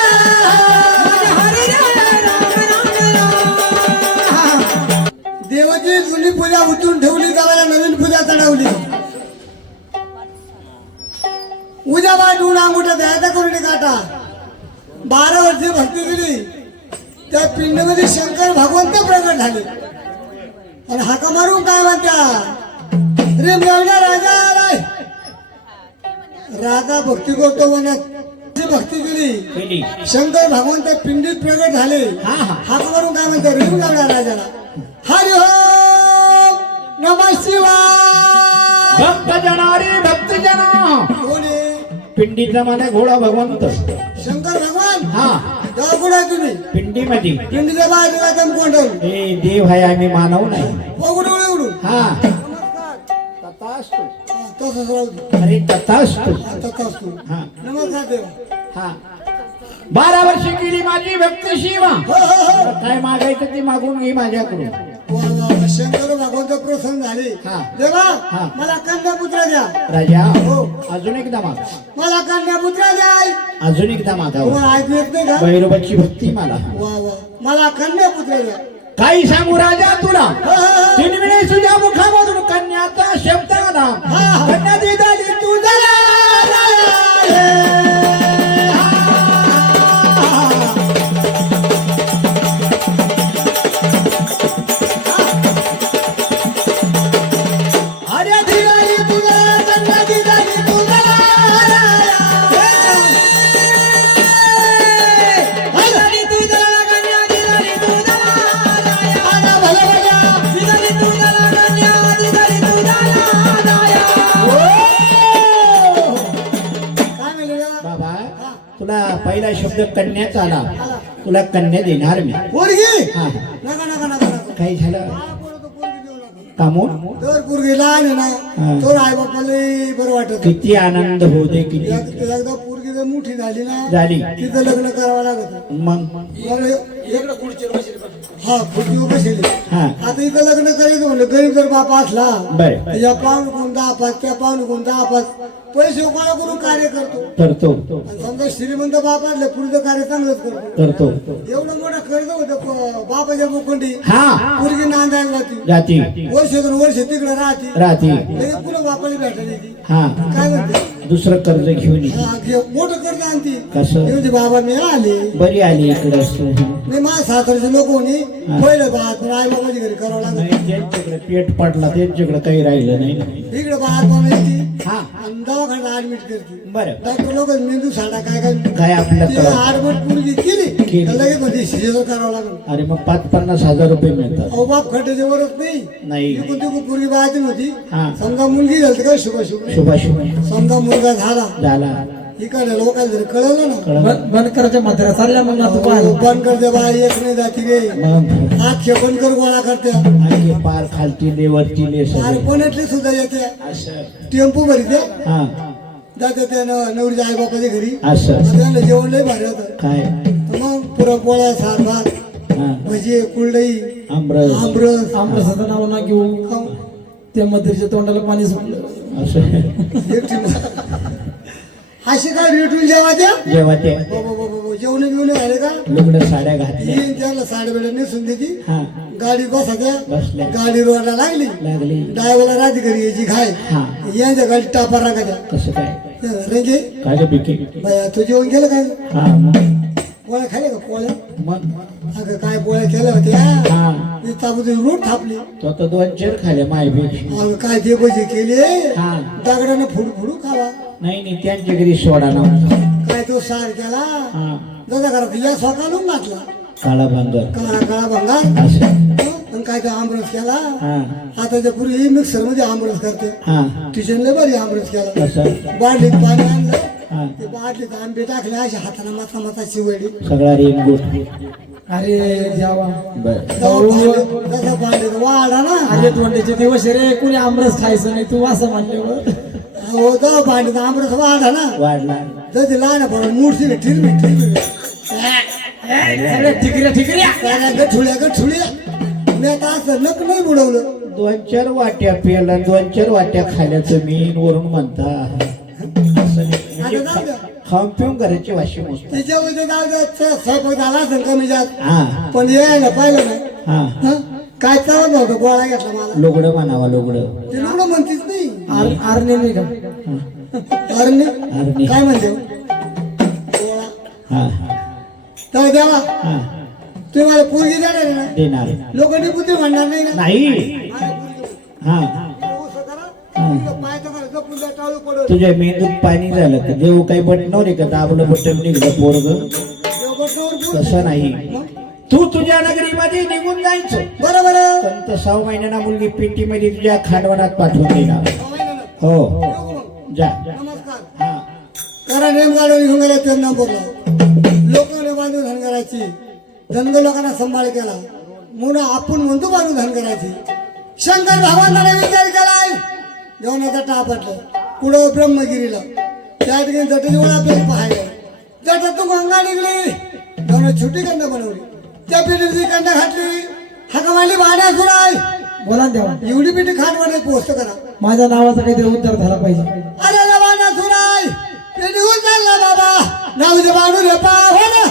माझ्या हरी रे राम राम राम. देवाची जुनी पूजा उठून ठेवली, गावाला नवीन पूजा चढवली. उद्या वाटून अंगुठा द्यायचा करून काटा. 12 वर्षे भक्ती केली, त्या पिंडमध्ये शंकर भगवंत प्रगट झाले. आणि हाका मारून काय म्हणत्या, रे मेवण्या राजा आलाय. राजा भक्ती करतो वनात भक्ती केली, केली शंकर भगवंत पिंडीत प्रगट झाले. हा हा हाक मारून काय म्हणतो, रिम गावड्या राजाला, हरि ओम नमः शिवाय. भक्त जनारी भक्त जना कोण आहे? पिंडीचा मला घोडा भगवंत. शंकर भगवान. हा तेव्हा कुठे आहे तुम्ही? पिंडीमध्ये पिंडीच्या बाहेर राजा कोंडल हे देव आहे आम्ही मानव नाही. उघडून उघडून हा नमस्कार. तथास्तु. हा, तसंच राहू दे. अरे तथास्तु. हा, तसंच तू. हा नमस्कार देव. हा 12 वर्षे केली माझी भक्ती शिवा. हो हो हो. काय मागायचं ते मागून घे माझ्याकडून. वा वा वा. शंकर भगवंत प्रसन्न झाले. हा. देवा हा. मला कन्या पुत्र द्या. राजा हो. अजून एकदा माग. मला कन्या पुत्र द्या. अजून एकदा मागावं. तुम्हाला ऐकू येत नाही का? भैरवाची भक्ती मला. वा वा. मला कन्या पुत्र द्या. काही सांगू राजा तुला. हो, हो, हो. 3 वेळेस तुझ्या मुखामधून कन्याचा शब्द आला. हा. कन्या ती झाली तू जरा. अरे ती झाली तुझा कन्या ती झाली तू जरा. दिदारी तू दला गण्या. दिदारी तू दला. आला भला भला. दिदारी तू दला गण्या. दिदारी तू दला. ओ पहिला शब्द कन्याचा आला तुला कन्या देणार मी पोरगी हा नका नका नका नका काही झालं पोरगी देऊ नका कामून तर पोरगी लहान आहे हा. ना तो आई बापाला बरं वाटत किती आनंद होऊ दे किती एकदा पोरगी जर मोठी झाली ना झाली तिथं लग्न करावं लागत मग हा खुर्ची बसेल हा आता इथं लग्न करायचं म्हणलं गरीब जर बापा असला बर या पाहुणे कोण 10-5 त्या पाहुणे कोण 10-5 पैसे गोळा करून कार्य करतो करतो आणि समजा श्रीमंत बाप असले पुढचं कार्य चांगलंच करतो करतो एवढं मोठं कर्ज होतं बापाच्या मुखंडी हा पोरगी नांदायला जाती वर्षातून वर्ष तिकडे राहते राहती लगेच पुन्हा बापाला भेटायला येते हा काय म्हणते दुसरं कर्ज घेऊन ये हा, मोठं कर्ज आणते कसं? ते म्हणते, बाबा मी आले बरी आली इकडे मी माझ्या सासरचे लोक होणी पहिलं बात आई बाबाच्या घरी करावं लागत नाही त्यांच्याकडे पेट पडला त्यांच्याकडे काही राहिलं नाही इकडे बात बनायची हा आणि दवाखान्यात ऍडमिट करते बरं डॉक्टर लोक मेंदू साडा काय काय काय आपल्याकडं ऍडमिट पूर्वी केली केली. तर लगेच म्हणजे सिजर करावं लागलं अरे मग 5-50 हजार रुपये मिळतात अहो बाप खड्ड्याचे वरच नाही नाही कोणती पूर्वी बाळाची नव्हती हा समजा मुलगी झाली का शुभाशुभ शुभाशुभ समजा मुलगा झाला झाला इकडे लोकांना जरी कळलं ना कळलं बनकरच्या म्हाताऱ्या चालल्या मग ना तू पाहायला. बंद करते बा एक नाही जाती रे मग हात खेपण कर गोळा करत्या आणखी पार खालतीले वरतीले अरे सगळे कोणातले सुद्धा येते असं टेम्पो भरते हा जाते त्या नवरीच्या आई बापाच्या घरी असं त्यांना जेवण लय भारी होतं काय तर मग पुरणपोळ्या सार भात हा भजी कुरडई आमरस आमरस आमरसाचं नाव ना घेऊ खाऊ. त्या म्हातारीच्या तोंडाला पाणी सुटलं असं एकटी अशी काय रेटून जेवा त्या जेव्हा ते जेवण घेऊन आले का लुगडं साड्या घातल्या येईन त्याला साडे वेळा नेसून देती हा गाडीत बसायच्या बसल्या गाडी रोडला लागली लागली ड्रायव्हरला राहते घरी यायची घाय हा यांच्या गाडी टापा राखायच्या कसं काय रेंगे काय ग बिकी बाया तू जेवण केलं काय हा मग पोळ्या खाल्ल्या का पोळ्या मग अगं काय पोळ्या केल्या होत्या हा ती ताबूत रोड थापली तो आता 2-4 खाल्या मायपेक्षा अगं काय ते भजी केले हा दगडानं फुडू फुडू खावा नाही त्यांच्या घरी सोडा नव्हता काय तो सार केला हा दादा करा या स्वकालून घातला काळा भांगर काळा काळा भंगार असं आणि काय तो आमरस केला हा आताच्या पूर्वी मिक्सर मध्ये आमरस करते हा ट्युशनला बरी आमरस केला कसं बाटलीत पाणी आणलं हा ते बाटलीत आंबे टाकले अशा हाताने माथा माथा शिवडी सगळा रेनकोट अरे जावा बर जसं भांडे वाढा ना अरे तोंडाचे दिवस रे कुणी आमरस खायचं नाही तू असं म्हणल्यावर हो तर भांडे आमरस वाढा ना वाढला जसे लहान पडून मूर्ती ठिरमी ठिरमी सगळ्या ठिकऱ्या ठिकऱ्या गठुळ्या गठुळ्या मी आता असं नक नाही बुडवलं 2-4 वाट्या पेला 2-4 वाट्या खाल्याचं मी वरून म्हणता असं नाही. म्हणजे आता जाऊ द्या. खाऊन पिऊन घराची वाशी मोजतात तिच्या उद्या जाऊ द्या स्वयंपाक झाला असेल कमी जात हा पण यायला पाहिलं नाही हा हं? काय चालत नव्हतं गोळा घेतला मला लुगडं म्हणावा लुगडं ते लुगडं म्हणतीच नाही आरणे नाही का अरणी अरणी. काय म्हणते गोळा हा तर देवा हा तुम्ही मला पोरगी देणार आहे ना देणार लोकांनी बुद्धी म्हणणार नाही ना नाही हा पाय तर करा, जपून जा, टाळू पडत. तुझ्या मेंदूत पाणी झालं का देव काही बटणार का दाबलं बटन निघलं पोरग देवगडवर बोल. तसं नाही तू तुझ्या नगरीमध्ये निघून जायचं बरं बरं पण 6 महिन्यांना मुलगी पेटीमध्ये तुझ्या खांडवनात पाठवून देणार हो येऊ मग. जा नमस्कार हा करा नेम गाडून घेऊन गेला त्यांना बोलला लोकांनी बांधून धन करायची धनगर लोकांना सांभाळ केला म्हणून आपण म्हणतो बांधून धन करायची शंकर भगवानाने विचार केलाय जेवणाचा टापटलं पुढं ब्रह्मगिरीला त्या ठिकाणी जटाची ओळा आपल्याला पाहायला जटातून गंगा निघली जेवणा छोटी कंड बनवली त्या पिढीची कंड घातली हाकामाली भाड्या सुराय बोला ना देवा एवढी पिठी खाटवाडे पोस्ट करा माझ्या नावाचा काहीतरी उद्धार झाला पाहिजे अरे रवाना सुराय ते निघून चालला बाबा नाव बांधून रे पा हो ना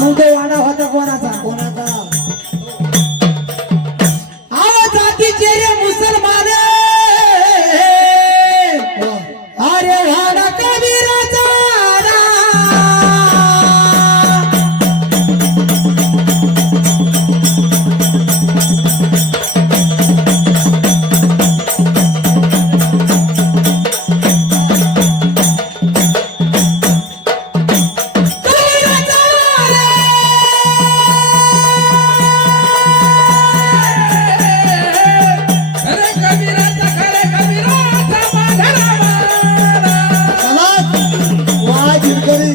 मग तो वाडा होता कोणाचा? कोणाचा? आवाज जातीचे रे मुसलमान वा. अरे वाडा कबीराचा समाज. वा जिरकरी.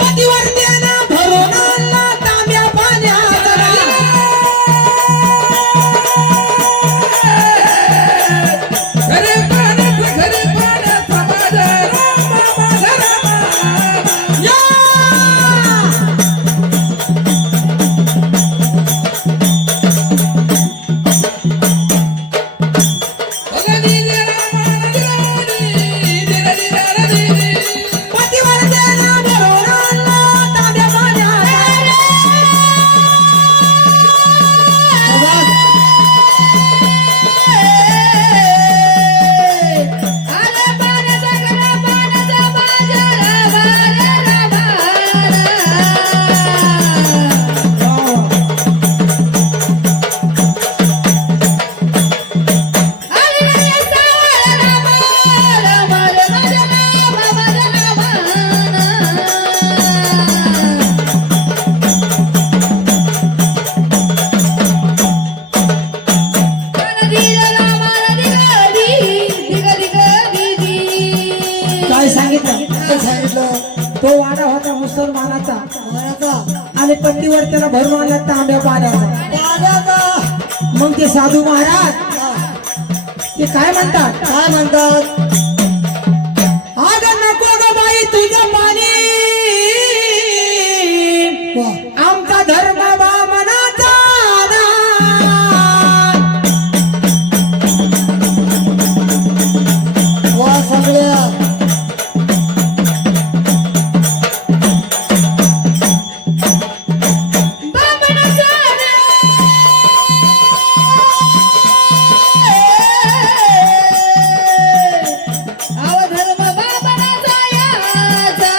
पतिवर्त्यानं भरून आणला तांब्या पाण्याचा पतिवर्त्यानं भरून आणला तांब्या पाण्याचा समाज. आला पाण्याचा गरा पाण्याचा बाजार काय सांगितलं? काय सांगितलं? तो वाडा होता मुसलमानाचा कोणाचा? आणि पट्टीवर त्याला भरून आणला तांब्या पाण्याचा. पाण्याचा. मग ते साधू महाराज हा. ते काय म्हणतात? काय म्हणतात? आज नको ग बाई तुझं पाणी वा. आमचा धर्म बामनाचा वा सगळ्या. धर्म बाबा याचा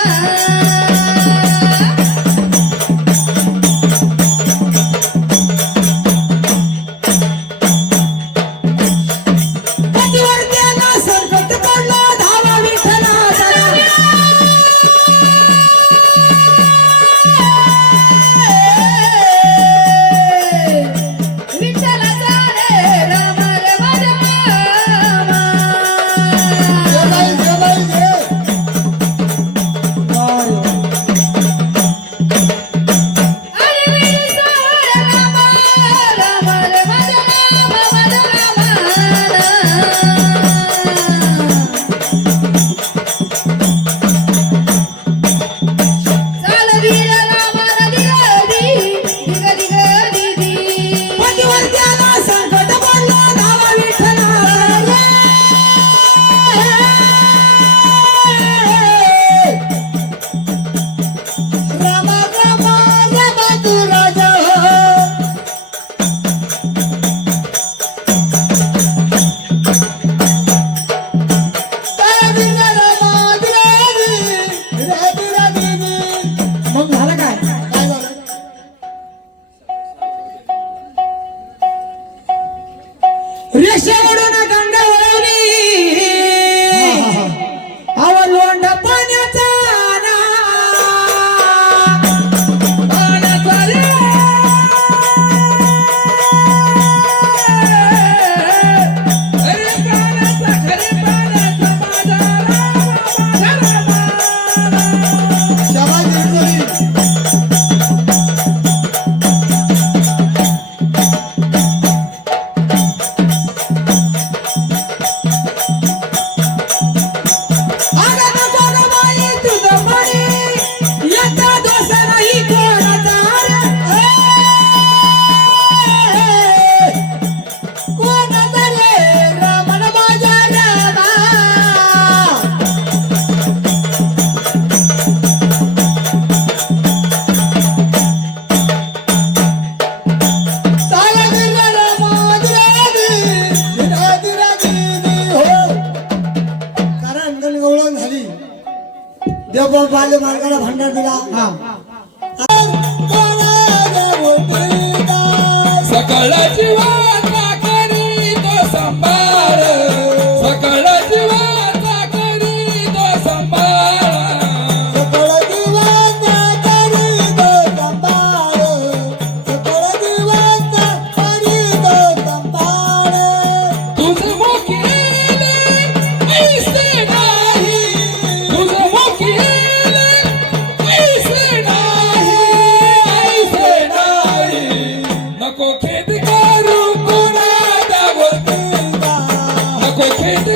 रेषेवरून गंगा वळवली अव लोंढ पाण्याचा बाले मार्गाला भांडार दिला हा सकळ जीवाचा करी तो संभाळ सकळ जीवाचा करी तो संभाळ सकळ जीवाचा करी तो संभाळ सकळ जीवाचा करी तो संभाळ तुझं मोकेल ऐसे नाही तुझं मोकेल ऐसे नाही नको खेद करू कोणाला बोलता नको खेद